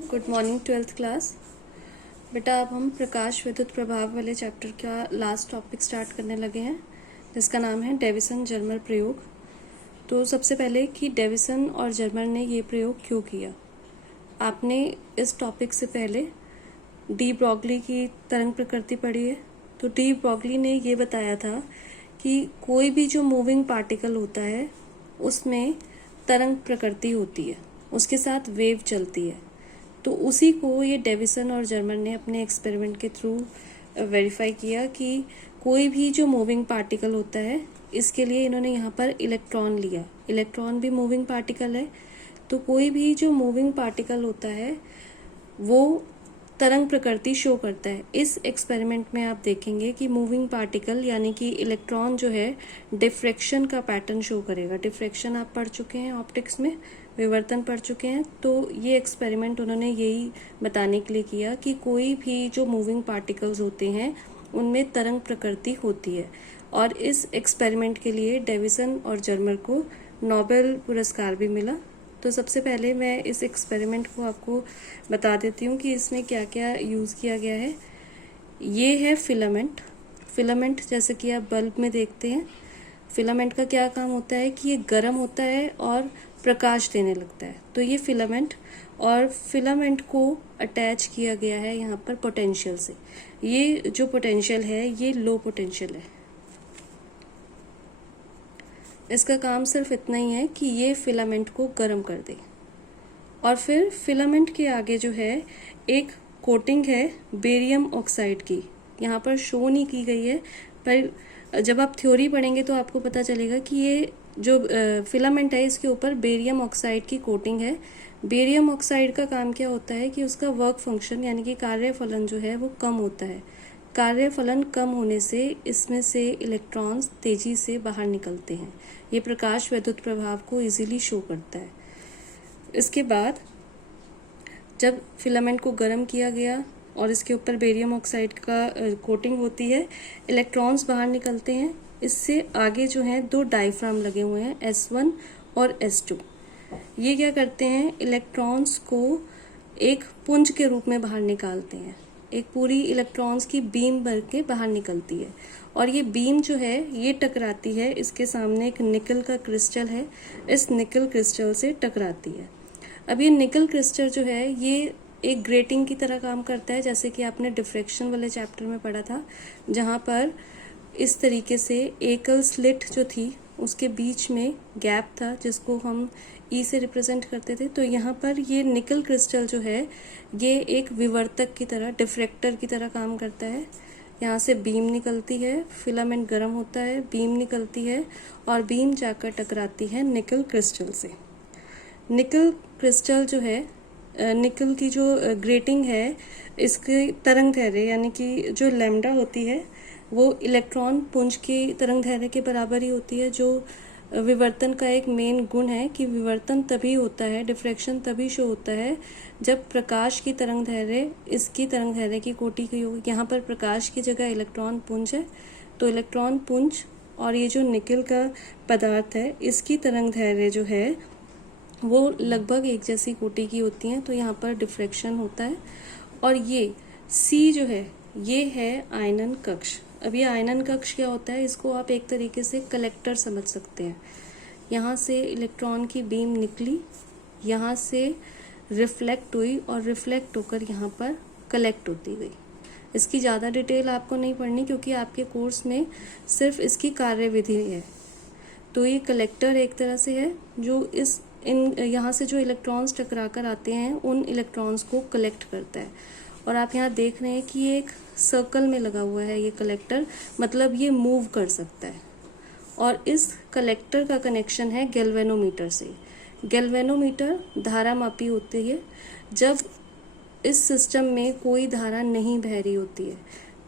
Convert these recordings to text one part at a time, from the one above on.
Good morning twelfth class. बेटा अब हम प्रकाश विद्युत प्रभाव वाले चैप्टर का लास्ट टॉपिक स्टार्ट करने लगे हैं, जिसका नाम है डेविसन जर्मर प्रयोग। तो सबसे पहले कि डेविसन और जर्मर ने ये प्रयोग क्यों किया। आपने इस टॉपिक से पहले डी ब्रॉगली की तरंग प्रकृति पढ़ी है। तो डी ब्रॉगली ने ये बताया था कि कोई भी जो मूविंग पार्टिकल होता है उसमें तरंग प्रकृति होती है, उसके साथ वेव चलती है। तो उसी को ये डेविसन और जर्मर ने अपने एक्सपेरिमेंट के थ्रू वेरीफाई किया कि कोई भी जो मूविंग पार्टिकल होता है, इसके लिए इन्होंने यहाँ पर इलेक्ट्रॉन लिया। इलेक्ट्रॉन भी मूविंग पार्टिकल है, तो कोई भी जो मूविंग पार्टिकल होता है वो तरंग प्रकृति शो करता है। इस एक्सपेरिमेंट में आप देखेंगे कि मूविंग पार्टिकल यानी कि इलेक्ट्रॉन जो है डिफ्रैक्शन का पैटर्न शो करेगा। डिफ्रैक्शन आप पढ़ चुके हैं ऑप्टिक्स में, विवर्तन पढ़ चुके हैं। तो ये एक्सपेरिमेंट उन्होंने यही बताने के लिए किया कि कोई भी जो मूविंग पार्टिकल्स होते हैं उनमें तरंग प्रकृति होती है। और इस एक्सपेरिमेंट के लिए डेविसन और जर्मर को नोबेल पुरस्कार भी मिला। तो सबसे पहले मैं इस एक्सपेरिमेंट को आपको बता देती हूँ कि इसमें क्या क्या यूज़ किया गया है। ये है फिलामेंट। फिलामेंट जैसे कि आप बल्ब में देखते हैं, फिलामेंट का क्या काम होता है कि ये गर्म होता है और प्रकाश देने लगता है। तो ये फिलामेंट, और फिलामेंट को अटैच किया गया है यहाँ पर पोटेंशियल से। ये जो पोटेंशियल है ये लो पोटेंशियल है। इसका काम सिर्फ इतना ही है कि ये फिलामेंट को गर्म कर दे। और फिर फिलामेंट के आगे जो है एक कोटिंग है बेरियम ऑक्साइड की, यहाँ पर शो नहीं की गई है, पर जब आप थ्योरी पढ़ेंगे तो आपको पता चलेगा कि ये जो फिलामेंट है इसके ऊपर बेरियम ऑक्साइड की कोटिंग है। बेरियम ऑक्साइड का काम क्या होता है कि उसका वर्क फंक्शन यानी कि कार्यफलन जो है वो कम होता है। कार्यफलन कम होने से इसमें से इलेक्ट्रॉन्स तेजी से बाहर निकलते हैं। ये प्रकाश विद्युत प्रभाव को इजीली शो करता है। इसके बाद जब फिलामेंट को गर्म किया गया और इसके ऊपर बेरियम ऑक्साइड का कोटिंग होती है, इलेक्ट्रॉन्स बाहर निकलते हैं। इससे आगे जो हैं दो डायफ्राम लगे हुए हैं, S1 और S2। ये क्या करते हैं, इलेक्ट्रॉन्स को एक पुंज के रूप में बाहर निकालते हैं। एक पूरी इलेक्ट्रॉन्स की बीम भर के बाहर निकलती है, और ये बीम जो है ये टकराती है, इसके सामने एक निकल का क्रिस्टल है, इस निकल क्रिस्टल से टकराती है। अब ये निकल क्रिस्टल जो है ये एक ग्रेटिंग की तरह काम करता है, जैसे कि आपने डिफ्रैक्शन वाले चैप्टर में पढ़ा था, जहाँ पर इस तरीके से एकल स्लिट जो थी उसके बीच में गैप था जिसको हम ई से रिप्रेजेंट करते थे। तो यहाँ पर ये निकल क्रिस्टल जो है ये एक विवर्तक की तरह, डिफ्रैक्टर की तरह काम करता है। यहाँ से बीम निकलती है, फिलामेंट गर्म होता है, बीम निकलती है और बीम जाकर टकराती है निकल क्रिस्टल से। निकल क्रिस्टल जो है, निकल की जो ग्रेटिंग है, इसकी तरंग दैर्घ्य यानी कि जो लैम्डा होती है वो इलेक्ट्रॉन पुंज की तरंग दैर्घ्य के बराबर ही होती है। जो विवर्तन का एक मेन गुण है कि विवर्तन तभी होता है, डिफ्रैक्शन तभी शो होता है जब प्रकाश की तरंग दैर्घ्य इसकी तरंग दैर्घ्य की कोटि की होगी। यहाँ पर प्रकाश की जगह इलेक्ट्रॉन पुंज है, तो इलेक्ट्रॉन पुंज और ये जो निकल का पदार्थ है इसकी तरंग दैर्घ्य जो है वो लगभग एक जैसी कोटि की होती हैं। तो यहाँ पर डिफ्रैक्शन होता है। और ये सी जो है ये है आयनन कक्ष। अब ये आयनन कक्ष क्या होता है, इसको आप एक तरीके से कलेक्टर समझ सकते हैं। यहाँ से इलेक्ट्रॉन की बीम निकली, यहाँ से रिफ्लेक्ट हुई और रिफ्लेक्ट होकर यहाँ पर कलेक्ट होती गई। इसकी ज़्यादा डिटेल आपको नहीं पढ़नी क्योंकि आपके कोर्स में सिर्फ इसकी कार्यविधि है। तो ये कलेक्टर एक तरह से है जो यहाँ से जो इलेक्ट्रॉन्स टकरा कर आते हैं उन इलेक्ट्रॉन्स को कलेक्ट करता है। और आप यहाँ देख रहे हैं कि ये एक सर्कल में लगा हुआ है ये कलेक्टर, मतलब ये मूव कर सकता है। और इस कलेक्टर का कनेक्शन है गैल्वेनोमीटर से। गैल्वेनोमीटर धारा मापी होती है। जब इस सिस्टम में कोई धारा नहीं बह रही होती है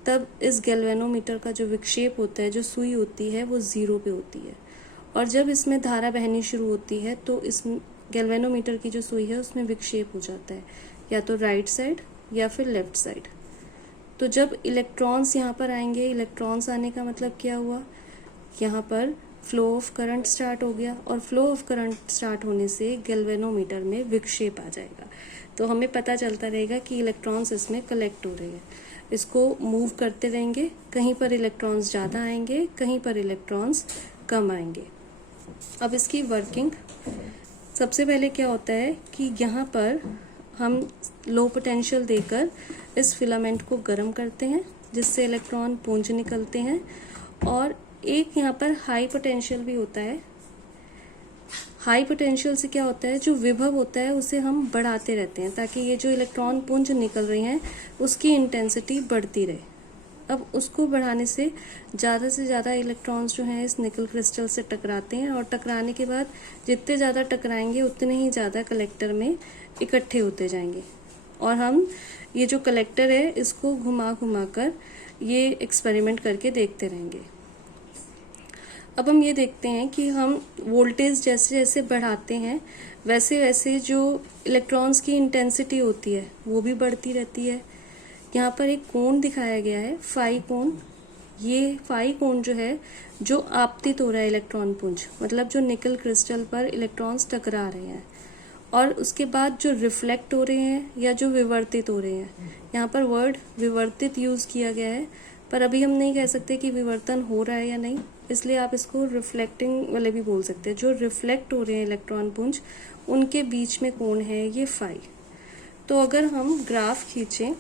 तब इस गैल्वेनोमीटर का जो विक्षेप होता है, जो सुई होती है, वो 0 पे होती है। और जब इसमें धारा बहनी शुरू होती है तो इस गैल्वेनोमीटर की जो सुई है उसमें विक्षेप हो जाता है, या तो राइट साइड या फिर लेफ्ट साइड। तो जब इलेक्ट्रॉन्स यहाँ पर आएंगे, इलेक्ट्रॉन्स आने का मतलब क्या हुआ, यहाँ पर फ्लो ऑफ करंट स्टार्ट हो गया, और फ्लो ऑफ करंट स्टार्ट होने से गैल्वेनोमीटर में विक्षेप आ जाएगा। तो हमें पता चलता रहेगा कि इलेक्ट्रॉन्स इसमें कलेक्ट हो रहे हैं। इसको मूव करते रहेंगे, कहीं पर इलेक्ट्रॉन्स ज़्यादा आएंगे, कहीं पर इलेक्ट्रॉन्स कम आएंगे। अब इसकी वर्किंग, सबसे पहले क्या होता है कि यहाँ पर हम लो पोटेंशियल देकर इस फिलामेंट को गर्म करते हैं, जिससे इलेक्ट्रॉन पुंज निकलते हैं। और एक यहाँ पर हाई पोटेंशियल भी होता है। हाई पोटेंशियल से क्या होता है, जो विभव होता है उसे हम बढ़ाते रहते हैं, ताकि ये जो इलेक्ट्रॉन पुंज निकल रही हैं उसकी इंटेंसिटी बढ़ती रहे। अब उसको बढ़ाने से ज़्यादा इलेक्ट्रॉन्स जो हैं इस निकल क्रिस्टल से टकराते हैं, और टकराने के बाद जितने ज़्यादा टकराएंगे उतने ही ज़्यादा कलेक्टर में इकट्ठे होते जाएंगे। और हम ये जो कलेक्टर है इसको घुमा घुमा कर ये एक्सपेरिमेंट करके देखते रहेंगे। अब हम ये देखते हैं कि हम वोल्टेज जैसे जैसे बढ़ाते हैं वैसे वैसे जो इलेक्ट्रॉन्स की इंटेंसिटी होती है वो भी बढ़ती रहती है। यहाँ पर एक कोण दिखाया गया है, फाई कोण। ये फाई कोण जो है, जो आपतित हो रहा है इलेक्ट्रॉन पुंज, मतलब जो निकल क्रिस्टल पर इलेक्ट्रॉन्स टकरा रहे हैं, और उसके बाद जो रिफ्लेक्ट हो रहे हैं या जो विवर्तित हो रहे हैं। यहाँ पर वर्ड विवर्तित यूज किया गया है, पर अभी हम नहीं कह सकते कि विवर्तन हो रहा है या नहीं, इसलिए आप इसको रिफ्लेक्टिंग वाले भी बोल सकते हैं। जो रिफ्लेक्ट हो रहे हैं इलेक्ट्रॉन पुंज, उनके बीच में कोण है ये फाई। तो अगर हम ग्राफ खींचें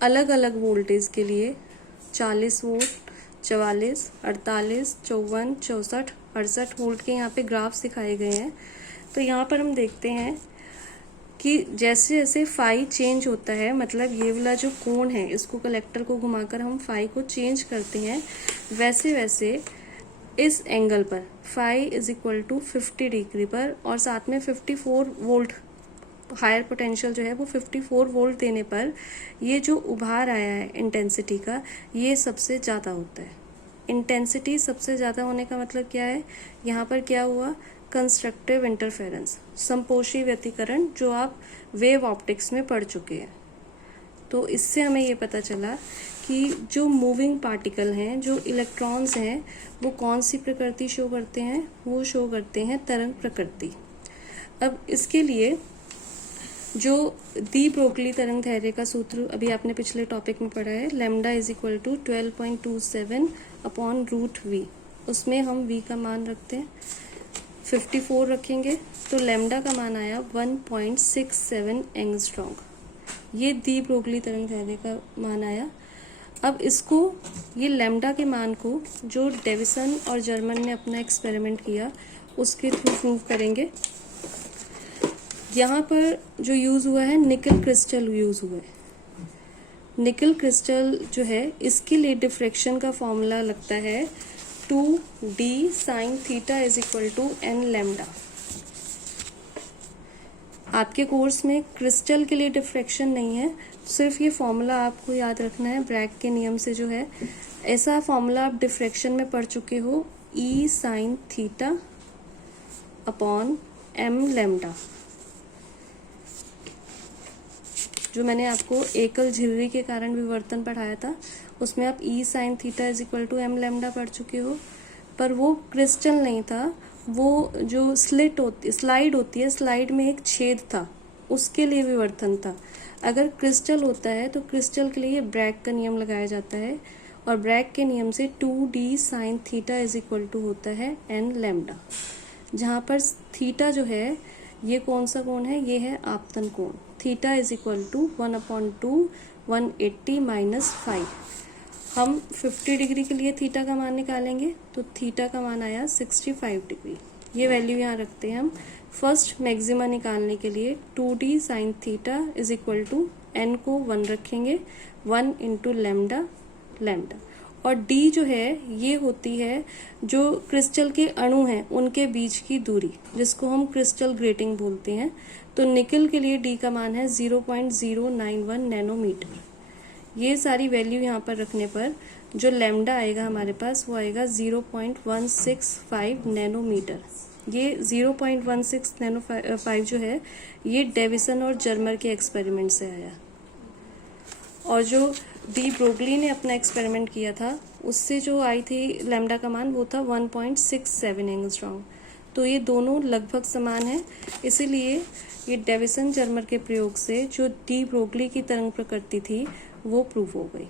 अलग अलग वोल्टेज के लिए, 40 वोल्ट, 44, 48, 54, 64, 68 वोल्ट के यहाँ पे ग्राफ्स दिखाए गए हैं। तो यहाँ पर हम देखते हैं कि जैसे जैसे फाई चेंज होता है, मतलब ये वाला जो कोण है इसको कलेक्टर को घुमाकर हम फाई को चेंज करते हैं, वैसे वैसे इस एंगल पर phi is equal to 50 degree पर, और साथ में 54 वोल्ट हायर पोटेंशियल जो है वो 54 वोल्ट देने पर ये जो उभार आया है इंटेंसिटी का, ये सबसे ज़्यादा होता है। इंटेंसिटी सबसे ज़्यादा होने का मतलब क्या है, यहाँ पर क्या हुआ, कंस्ट्रक्टिव इंटरफेरेंस, संपोषी व्यतिकरण, जो आप वेव ऑप्टिक्स में पढ़ चुके हैं। तो इससे हमें ये पता चला कि जो मूविंग पार्टिकल हैं, जो इलेक्ट्रॉन्स हैं, वो कौन सी प्रकृति शो करते हैं, वो शो करते हैं तरंग प्रकृति। अब इसके लिए जो दी ब्रोगली तरंग धैर्य का सूत्र अभी आपने पिछले टॉपिक में पढ़ा है, lambda is equal to 12.27 upon root V, उसमें हम वी का मान रखते हैं 54 रखेंगे, तो लैम्डा का मान आया 1.67 एंगस्ट्रॉन्ग। ये दी ब्रोगली तरंग धैर्य का मान आया। अब इसको, ये लैम्डा के मान को जो डेविसन और जर्मन ने अपना एक्सपेरिमेंट किया उसके थ्रू प्रूव करेंगे। यहाँ पर जो यूज़ हुआ है निकल क्रिस्टल यूज़ हुआ है। निकल क्रिस्टल जो है इसके लिए डिफ्रैक्शन का फॉर्मूला लगता है 2d sin theta is equal to n lambda. आपके कोर्स में क्रिस्टल के लिए डिफ्रैक्शन नहीं है, सिर्फ ये फॉर्मूला आपको याद रखना है ब्रैग के नियम से जो है। ऐसा फॉर्मूला आप डिफ्रैक्शन में पढ़ चुके हो, e sin theta upon m lambda, जो मैंने आपको एकल झिर्री के कारण विवर्तन पढ़ाया था, उसमें आप e sin theta is equal to m lambda पढ़ चुके हो। पर वो क्रिस्टल नहीं था, वो जो स्लाइड होती है, स्लाइड में एक छेद था, उसके लिए विवर्तन था। अगर क्रिस्टल होता है तो क्रिस्टल के लिए ब्रैग का नियम लगाया जाता है, और ब्रैग के नियम से 2d sin theta is equal to होता है n लैम्डा, जहाँ पर थीटा जो है ये कौन सा कोण है, ये है आपतन कोण। Theta is equal to 1/2 180 minus 5। हम 50 डिग्री के लिए थीटा का मान निकालेंगे, तो थीटा का मान आया 65 डिग्री। ये वैल्यू यहाँ रखते हैं हम। फर्स्ट मैक्सिमा निकालने के लिए 2d sin theta is equal to n को 1 रखेंगे, 1 इंटू लैम्डा लैम्डा, और d जो है ये होती है जो क्रिस्टल के अणु हैं उनके बीच की दूरी, जिसको हम क्रिस्टल ग्रेटिंग बोलते हैं। तो निकल के लिए d का मान है 0.091 नैनोमीटर। ये सारी वैल्यू यहाँ पर रखने पर जो लैम्डा आएगा हमारे पास वो आएगा 0.165 नैनोमीटर। ये 0.16 नैनो जो है ये डेविसन और जर्मर के एक्सपेरिमेंट से आया। और जो डी ब्रोगली ने अपना एक्सपेरिमेंट किया था, उससे जो आई थी लैम्डा का मान वो था 1.67 एंगस्ट्रॉम। तो ये दोनों लगभग समान है, इसीलिए ये डेविसन जर्मर के प्रयोग से जो डी ब्रोगली की तरंग प्रकृति थी वो प्रूव हो गई।